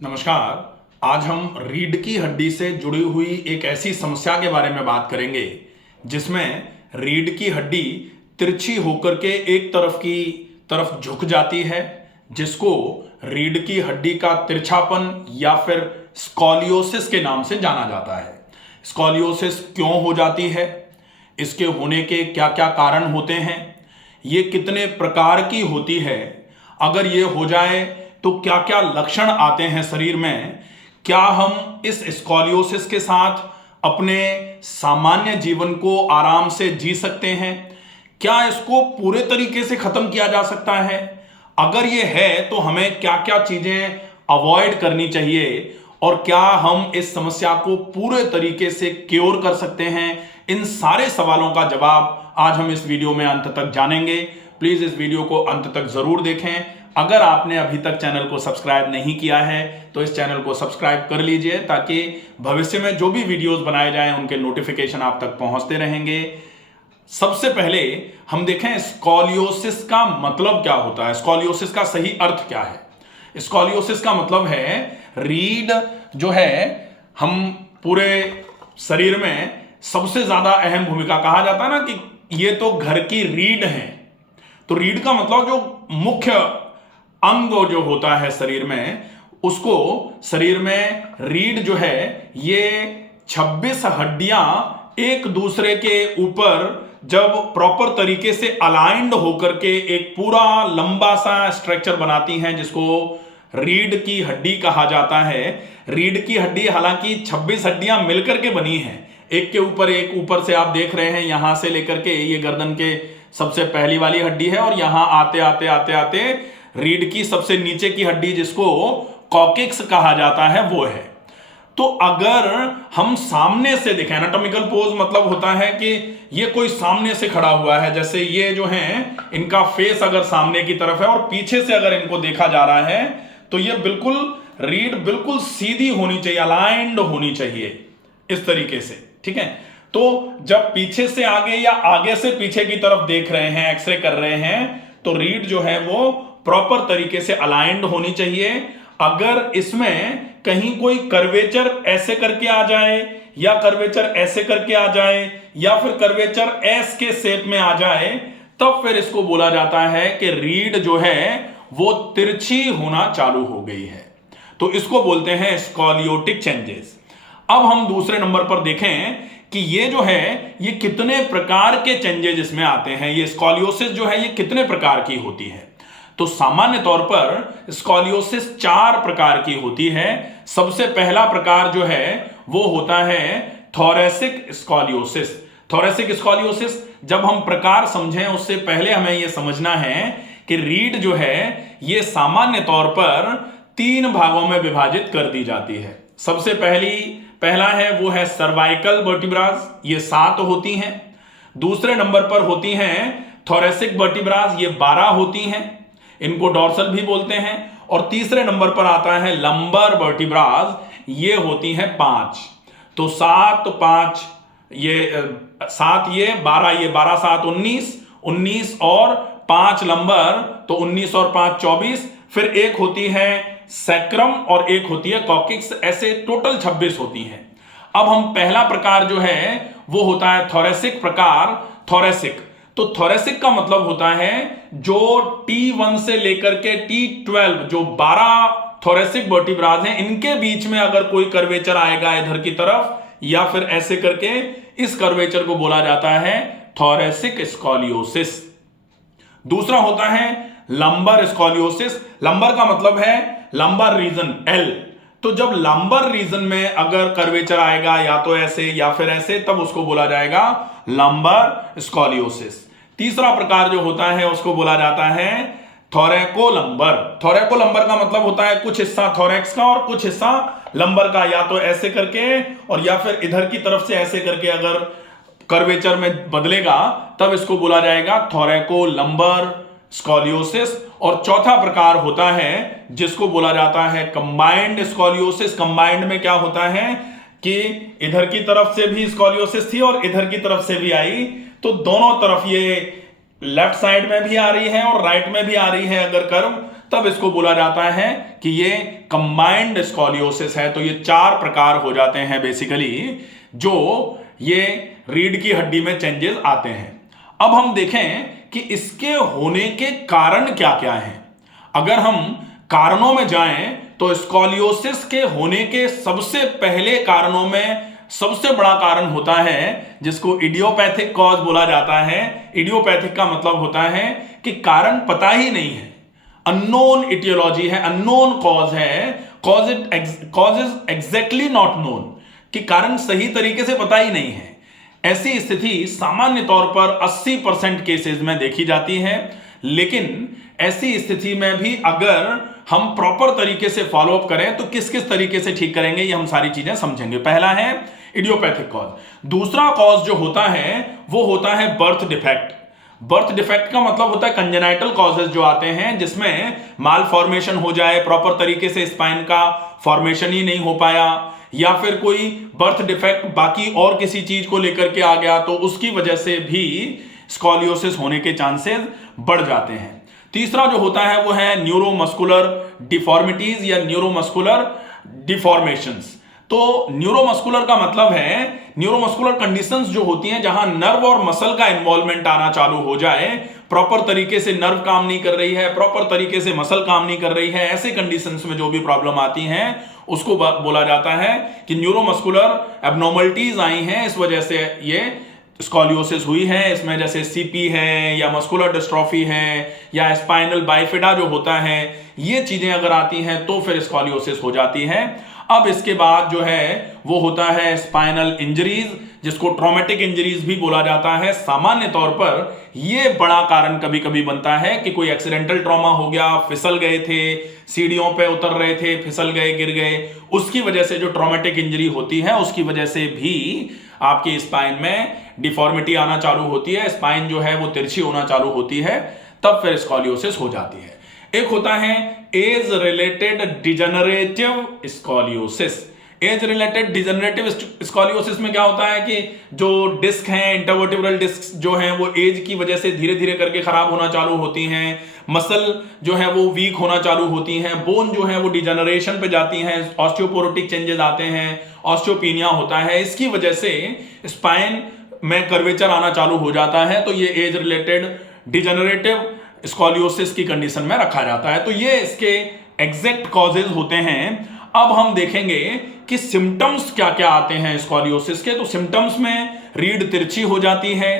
नमस्कार। आज हम रीढ़ की हड्डी से जुड़ी हुई एक ऐसी समस्या के बारे में बात करेंगे जिसमें रीढ़ की हड्डी तिरछी होकर के एक तरफ की तरफ झुक जाती है, जिसको रीढ़ की हड्डी का तिरछापन या फिर स्कॉलियोसिस के नाम से जाना जाता है। स्कॉलियोसिस क्यों हो जाती है, इसके होने के क्या क्या कारण होते हैं, ये कितने प्रकार की होती है, अगर ये हो जाए तो क्या क्या लक्षण आते हैं शरीर में, क्या हम इस स्कॉलियोसिस के साथ अपने सामान्य जीवन को आराम से जी सकते हैं, क्या इसको पूरे तरीके से खत्म किया जा सकता है, अगर ये है तो हमें क्या क्या चीजें अवॉइड करनी चाहिए और क्या हम इस समस्या को पूरे तरीके से क्योर कर सकते हैं। इन सारे सवालों का जवाब आज हम इस वीडियो में अंत तक जानेंगे। प्लीज इस वीडियो को अंत तक जरूर देखें। अगर आपने अभी तक चैनल को सब्सक्राइब नहीं किया है तो इस चैनल को सब्सक्राइब कर लीजिए, ताकि भविष्य में जो भी वीडियोस बनाए जाएं उनके नोटिफिकेशन आप तक पहुंचते रहेंगे। सबसे पहले हम देखें स्कॉलियोसिस का मतलब क्या होता है, स्कॉलियोसिस का सही अर्थ क्या है। स्कॉलियोसिस का मतलब है रीढ़ जो है, हम पूरे शरीर में सबसे ज्यादा अहम भूमिका, कहा जाता है ना कि ये तो घर की रीढ़ है। तो रीढ़ का मतलब जो मुख्य अंग जो होता है शरीर में, उसको शरीर में रीढ़ जो है, ये 26 हड्डियां एक दूसरे के ऊपर जब प्रॉपर तरीके से अलाइंड होकर के एक पूरा लंबा सा स्ट्रक्चर बनाती हैं, जिसको रीढ़ की हड्डी कहा जाता है। रीढ़ की हड्डी हालांकि 26 हड्डियां मिलकर के बनी हैं, एक के ऊपर एक, ऊपर से आप देख रहे हैं यहां से लेकर के ये गर्दन के सबसे पहली वाली हड्डी है, और यहां आते आते आते आते रीढ़ की सबसे नीचे की हड्डी जिसको कॉकिक्स कहा जाता है वो है। तो अगर हम सामने से देखें, एनाटॉमिकल पोज मतलब होता है कि ये कोई सामने से खड़ा हुआ है, जैसे ये जो है इनका फेस अगर सामने की तरफ है और पीछे से अगर इनको देखा जा रहा है तो ये बिल्कुल रीढ़ बिल्कुल सीधी होनी चाहिए, अलाइंड होनी चाहिए इस तरीके से, ठीक है। तो जब पीछे से आगे या आगे से पीछे की तरफ देख रहे हैं, एक्सरे कर रहे हैं, तो रीढ़ जो है वो प्रॉपर तरीके से अलाइंड होनी चाहिए। अगर इसमें कहीं कोई कर्वेचर ऐसे करके आ जाए या कर्वेचर ऐसे करके आ जाए या फिर कर्वेचर एस के शेप में आ जाए, तब फिर इसको बोला जाता है कि रीढ़ जो है वो तिरछी होना चालू हो गई है। तो इसको बोलते हैं स्कॉलियोटिक चेंजेस। अब हम दूसरे नंबर पर देखें कि ये जो है ये कितने प्रकार के चेंजेस इसमें आते हैं, ये स्कॉलियोसिस जो है ये कितने प्रकार की होती है। तो सामान्य तौर पर स्कॉलियोसिस 4 प्रकार की होती है। सबसे पहला प्रकार जो है वो होता है थोरैसिक स्कॉलियोसिस। थोरैसिक स्कॉलियोसिस, जब हम प्रकार समझें उससे पहले हमें यह समझना है कि रीढ़ जो है ये सामान्य तौर पर 3 भागों में विभाजित कर दी जाती है। सबसे पहला है वो है सर्वाइकल वर्टिब्रास, ये 7 होती हैं। दूसरे नंबर पर होती हैं थोरैसिक वर्टिब्रास, ये 12 होती हैं, इनको डॉर्सल भी बोलते हैं। और तीसरे नंबर पर आता है लंबर वर्टिब्रास, ये होती हैं 5। तो 7 5 ये 7 ये 12 ये 12 7 19 और 5 लंबर, तो 19 और 5 24। फिर एक होती है सैक्रम और एक होती है कॉकिक्स, ऐसे टोटल 26 होती हैं। अब हम पहला प्रकार जो है वो होता है थोरैसिक प्रकार। थोरैसिक, तो थोरैसिक का मतलब होता है जो T1 से लेकर के T12 जो 12 थोरैसिक वर्टिब्रास हैं, इनके बीच में अगर कोई कर्वेचर आएगा इधर की तरफ या फिर ऐसे करके, इस कर्वेचर को बोला जाता है थोरैसिक स्कॉलियोसिस। दूसरा होता है लंबर स्कॉलियोसिस। लंबर का मतलब है लंबर रीजन, L। तो जब लंबर रीजन में अगर कर्वेचर आएगा या तो ऐसे या फिर ऐसे, तब उसको बोला जाएगा लंबर स्कॉलियोसिस। तीसरा प्रकार जो होता है उसको बोला जाता है थोरैकोलंबर। थोरैकोलंबर का मतलब होता है कुछ हिस्सा थोरैक्स का और कुछ हिस्सा लंबर का, या तो ऐसे करके और या फिर इधर की तरफ से ऐसे करके अगर कर्वेचर में बदलेगा तब इसको बोला जाएगा थोरैकोलंबर स्कॉलियोसिस। और चौथा प्रकार होता है जिसको बोला जाता है कंबाइंड स्कॉलियोसिस। कंबाइंड में क्या होता है कि इधर की तरफ से भी स्कॉलियोसिस थी और इधर की तरफ से भी आई, तो दोनों तरफ ये लेफ्ट साइड में भी आ रही है और राइट में भी आ रही है अगर कर्व, तब इसको बोला जाता है कि ये कंबाइंड स्कॉलियोसिस है। तो ये 4 प्रकार हो जाते हैं बेसिकली, जो ये रीढ़ की हड्डी में चेंजेस आते हैं। अब हम देखें कि इसके होने के कारण क्या क्या हैं। अगर हम कारणों में जाएं तो स्कॉलियोसिस के होने के सबसे पहले कारणों में सबसे बड़ा कारण होता है जिसको इडियोपैथिक कॉज बोला जाता है। इडियोपैथिक का मतलब होता है कि कारण पता ही नहीं है, अननोन इटियोलॉजी है, अननोन कॉज है, cause is exactly not known, कि कारण सही तरीके से पता ही नहीं है। ऐसी स्थिति सामान्य तौर पर 80% केसेस में देखी जाती है, लेकिन ऐसी स्थिति में भी अगर हम प्रॉपर तरीके से फॉलोअप करें तो किस किस तरीके से ठीक करेंगे, ये हम सारी चीजें समझेंगे। पहला है इडियोपैथिक कॉज। दूसरा कॉज जो होता है वो होता है बर्थ डिफेक्ट। बर्थ डिफेक्ट का मतलब होता है कंजेनाइटल कॉजेज जो आते हैं जिसमें माल फॉर्मेशन हो जाए, प्रॉपर तरीके से स्पाइन का फॉर्मेशन ही नहीं हो पाया, या फिर कोई बर्थ डिफेक्ट बाकी और किसी चीज को लेकर के आ गया, तो उसकी वजह से भी स्कॉलियोसिस होने के चांसेस बढ़ जाते हैं। तीसरा जो होता है वो है न्यूरोमस्कुलर डिफॉर्मिटीज या न्यूरोमस्कुलर डिफॉर्मेशंस। तो न्यूरोमस्कुलर का मतलब है न्यूरोमस्कुलर कंडीशंस जो होती हैं जहां नर्व और मसल का इन्वॉल्वमेंट आना चालू हो जाए, प्रॉपर तरीके से नर्व काम नहीं कर रही है, प्रॉपर तरीके से मसल काम नहीं कर रही है, ऐसे कंडीशंस में जो भी प्रॉब्लम आती हैं उसको बोला जाता है कि न्यूरोमस्कुलर एबनॉर्मलिटीज आई हैं, इस वजह से ये स्कॉलियोसिस हुई है। इसमें जैसे सीपी है या मस्कुलर डिस्ट्रॉफी है या स्पाइनल बाइफिडा जो होता है, ये चीजें अगर आती हैं तो फिर स्कॉलियोसिस हो जाती है। अब इसके बाद जो है वो होता है स्पाइनल इंजरीज, जिसको ट्रॉमेटिक इंजरीज भी बोला जाता है। सामान्य तौर पर ये बड़ा कारण कभी कभी बनता है कि कोई एक्सीडेंटल ट्रॉमा हो गया, फिसल गए थे, सीढ़ियों पे उतर रहे थे, फिसल गए, गिर गए, उसकी वजह से जो ट्रॉमेटिक इंजरी होती है उसकी वजह से भी आपकी स्पाइन में डिफॉर्मिटी आना चालू होती है, स्पाइन जो है वो तिरछी होना चालू होती है, तब फिर स्कॉलियोसिस हो जाती है। एक होता है age related degenerative scoliosis. Age related degenerative scoliosis में क्या होता है कि जो डिस्क हैं, इंटरवर्टिब्रल डिस्क जो हैं वो एज की वजह से धीरे धीरे करके खराब होना चालू होती हैं, मसल जो है वो वीक होना चालू होती हैं, बोन जो है वो डिजेनरेशन पे जाती हैं, ऑस्टियोपोरोटिक चेंजेस आते हैं, ऑस्टियोपीनिया होता है, इसकी वजह से स्पाइन में कर्वेचर आना चालू हो जाता है। तो ये एज रिलेटेड डिजेनरेटिव स्कॉलियोसिस की कंडीशन में रखा जाता है। तो ये इसके एग्जैक्ट कॉजेज होते हैं। अब हम देखेंगे कि सिम्टम्स क्या क्या आते हैं स्कॉलियोसिस के। तो सिम्टम्स में रीढ़ तिरछी हो जाती है,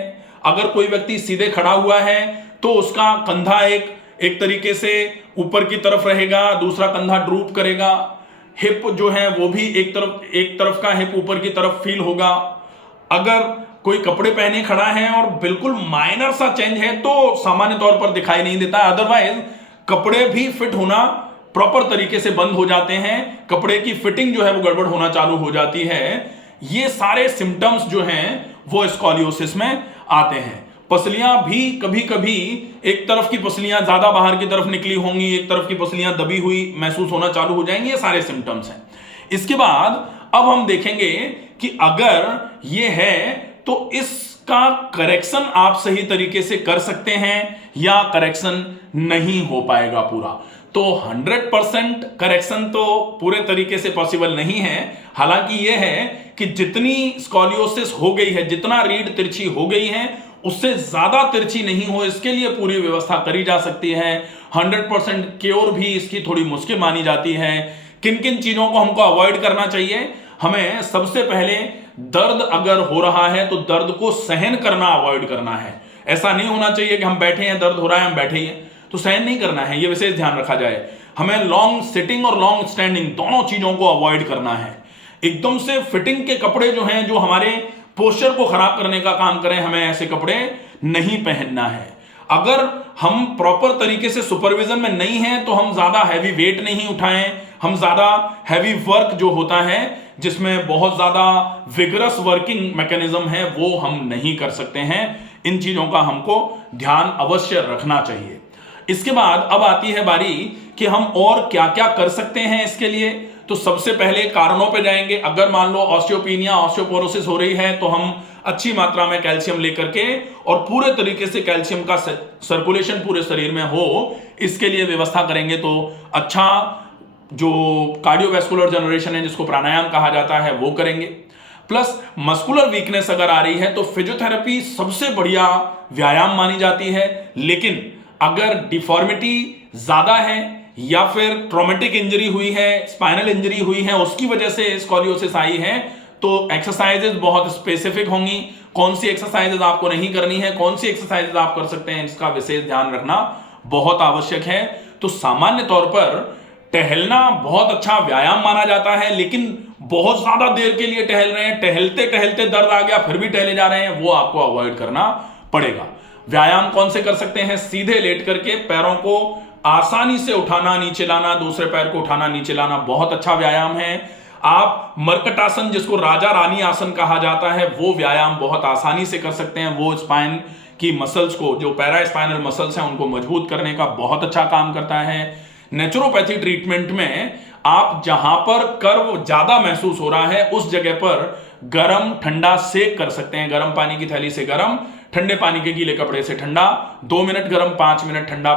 अगर कोई व्यक्ति सीधे खड़ा हुआ है तो उसका कंधा एक तरीके से ऊपर की तरफ रहेगा, दूसरा कंधा ड्रूप करेगा, हिप जो है वो भी एक तरफ का हिप ऊपर की तरफ फील होगा। अगर कोई कपड़े पहने खड़ा है और बिल्कुल माइनर सा चेंज है तो सामान्य तौर पर दिखाई नहीं देता, अदरवाइज कपड़े भी फिट होना प्रॉपर तरीके से बंद हो जाते हैं, कपड़े की फिटिंग जो है वो गड़बड़ होना चालू हो जाती है। ये सारे सिम्टम्स जो हैं वो स्कॉलियोसिस में आते हैं। पसलियां भी कभी कभी एक तरफ की पसलियां ज्यादा बाहर की तरफ निकली होंगी, एक तरफ की पसलियां दबी हुई महसूस होना चालू हो जाएंगी, ये सारे सिम्टम्स हैं। इसके बाद अब हम देखेंगे कि अगर ये है तो इसका करेक्शन आप सही तरीके से कर सकते हैं या करेक्शन नहीं हो पाएगा पूरा। तो 100% करेक्शन तो पूरे तरीके से पॉसिबल नहीं है। हालांकि यह है कि जितनी स्कॉलियोसिस हो गई है, जितना रीढ़ तिरछी हो गई है, उससे ज्यादा तिरछी नहीं हो, इसके लिए पूरी व्यवस्था करी जा सकती है। 100% क्योर भी इसकी थोड़ी मुश्किल मानी जाती है। किन किन चीजों को हमको अवॉइड करना चाहिए? हमें सबसे पहले दर्द अगर हो रहा है तो दर्द को सहन करना अवॉइड करना है। ऐसा नहीं होना चाहिए कि हम बैठे हैं, दर्द हो रहा है, हम बैठे ही हैं, तो सहन नहीं करना है, ये विशेष ध्यान रखा जाए। हमें लॉन्ग सिटिंग और लॉन्ग स्टैंडिंग दोनों चीजों को अवॉइड करना है। एकदम से फिटिंग के कपड़े जो हैं, जो हमारे पोस्चर को खराब करने का काम करें, हमें ऐसे कपड़े नहीं पहनना है। अगर हम प्रॉपर तरीके से सुपरविजन में नहीं हैं तो हम ज्यादा हैवी वेट नहीं उठाएं, हम ज्यादा हैवी वर्क जो होता है जिसमें बहुत ज्यादा विगरस वर्किंग मैकेनिज्म है वो हम नहीं कर सकते हैं। इन चीजों का हमको ध्यान अवश्य रखना चाहिए। इसके बाद अब आती है बारी कि हम और क्या क्या कर सकते हैं इसके लिए। तो सबसे पहले कारणों पे जाएंगे। अगर मान लो ऑस्टियोपीनिया, ऑस्टियोपोरोसिस हो रही है तो हम अच्छी मात्रा में कैल्शियम लेकर के और पूरे तरीके से कैल्शियम का सर्कुलेशन पूरे शरीर में हो, इसके लिए व्यवस्था करेंगे तो अच्छा जो कार्डियोवैस्कुलर जनरेशन है जिसको प्राणायाम कहा जाता है वो करेंगे। प्लस मस्कुलर वीकनेस अगर आ रही है तो फिजियोथेरेपी सबसे बढ़िया व्यायाम मानी जाती है। लेकिन अगर डिफॉर्मिटी ज्यादा है या फिर ट्रॉमेटिक इंजरी हुई है, स्पाइनल इंजरी हुई है, उसकी वजह से स्कॉलियोसिस आई है, तो एक्सरसाइजेज बहुत स्पेसिफिक होंगी। कौन सी एक्सरसाइजेज आपको नहीं करनी है, कौन सी एक्सरसाइजेज आप कर सकते हैं, इसका विशेष ध्यान रखना बहुत आवश्यक है। तो सामान्य तौर पर टहलना बहुत अच्छा व्यायाम माना जाता है, लेकिन बहुत ज्यादा देर के लिए टहल रहे हैं, टहलते टहलते दर्द आ गया फिर भी टहले जा रहे हैं, वो आपको अवॉइड करना पड़ेगा। व्यायाम कौन से कर सकते हैं? सीधे लेट करके पैरों को आसानी से उठाना नीचे लाना, दूसरे पैर को उठाना नीचे लाना बहुत अच्छा व्यायाम है। आप मर्कटासन, जिसको राजा रानी आसन कहा जाता है, वो व्यायाम बहुत आसानी से कर सकते हैं। वो स्पाइन की मसल्स को, जो पैरा स्पाइनल मसल्स हैं, उनको मजबूत करने का बहुत अच्छा काम करता है। नेचुरोपैथी ट्रीटमेंट में आप जहां पर कर्व ज्यादा महसूस हो रहा है उस जगह पर गर्म ठंडा सेक कर सकते हैं। गर्म पानी की थैली से गर्म, ठंडे पानी के गीले कपड़े से ठंडा, 2 मिनट गर्म 5 मिनट ठंडा,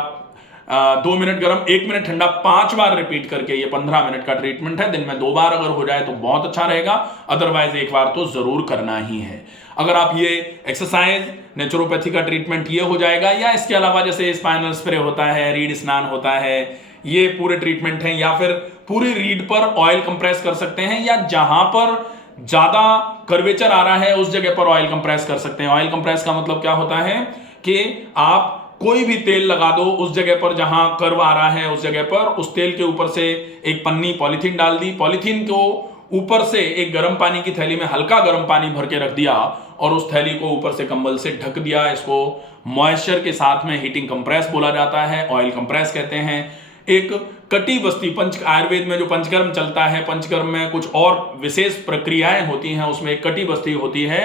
2 मिनट गर्म 1 मिनट ठंडा 5 बार रिपीट करके, ये 15 मिनट का ट्रीटमेंट है। दिन में 2 बार अगर हो जाए तो बहुत अच्छा रहेगा, अदरवाइज 1 बार तो जरूर करना ही है। अगर आप ये एक्सरसाइज, नेचुरोपैथी का ट्रीटमेंट ये हो जाएगा, या इसके अलावा जैसे स्पाइनल स्प्रे होता है, रीढ़ स्नान होता है, ये पूरे ट्रीटमेंट हैं, या फिर पूरी रीढ़ पर ऑयल कंप्रेस कर सकते हैं, या जहां पर ज्यादा कर्वेचर आ रहा है उस जगह पर ऑयल कंप्रेस कर सकते हैं। ऑयल कंप्रेस का मतलब क्या होता है कि आप कोई भी तेल लगा दो उस जगह पर जहां कर्व आ रहा है, उस जगह पर उस तेल के ऊपर से एक पन्नी पॉलीथीन डाल दी, पॉलीथीन को ऊपर से एक गर्म पानी की थैली में हल्का गर्म पानी भर के रख दिया और उस थैली को ऊपर से कंबल से ढक दिया। इसको मॉइस्चर के साथ में हीटिंग कंप्रेस बोला जाता है, ऑयल कंप्रेस कहते हैं। एक कटी बस्ती, आयुर्वेद में जो पंचकर्म चलता है, पंचकर्म में कुछ और विशेष प्रक्रियाएं होती हैं, उसमें एक कटी बस्ती होती है।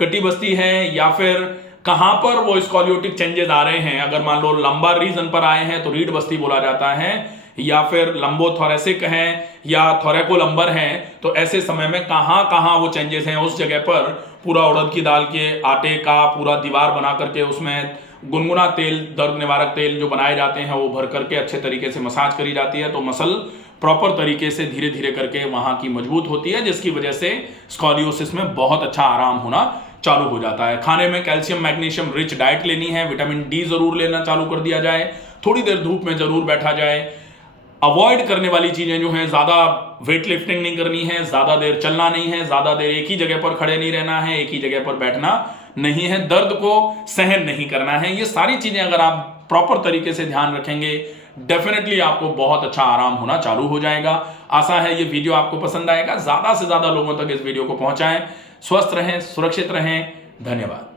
कटी बस्ती है, या फिर कहां पर वो स्कॉलियोटिक चेंजेस आ रहे हैं, अगर मान लो लंबर रीजन पर आए हैं तो रीढ़ बस्ती बोला जाता है, या फिर लंबोथोरेसिक है या थोरैकोलंबर है, तो ऐसे समय में कहां कहां वो चेंजेस हैं, उस जगह पर पूरा उड़द की दाल के आटे का पूरा दीवार बना करके उसमें गुनगुना तेल, दर्द निवारक तेल जो बनाए जाते हैं वो भर करके अच्छे तरीके से मसाज करी जाती है, तो मसल प्रॉपर तरीके से धीरे धीरे करके वहां की मजबूत होती है, जिसकी वजह से स्कॉलियोसिस में बहुत अच्छा आराम होना चालू हो जाता है। खाने में कैल्शियम मैग्नीशियम रिच डाइट लेनी है, विटामिन डी जरूर लेना चालू कर दिया जाए, थोड़ी देर धूप में जरूर बैठा जाए। अवॉइड करने वाली चीजें जो हैं, ज्यादा वेट लिफ्टिंग नहीं करनी है, ज्यादा देर चलना नहीं है, ज्यादा देर एक ही जगह पर खड़े नहीं रहना है, एक ही जगह पर बैठना नहीं है, दर्द को सहन नहीं करना है। ये सारी चीजें अगर आप प्रॉपर तरीके से ध्यान रखेंगे, डेफिनेटली आपको बहुत अच्छा आराम होना चालू हो जाएगा। आशा है ये वीडियो आपको पसंद आएगा, ज्यादा से ज्यादा लोगों तक इस वीडियो को पहुंचाएं। स्वस्थ रहें, सुरक्षित रहें, धन्यवाद।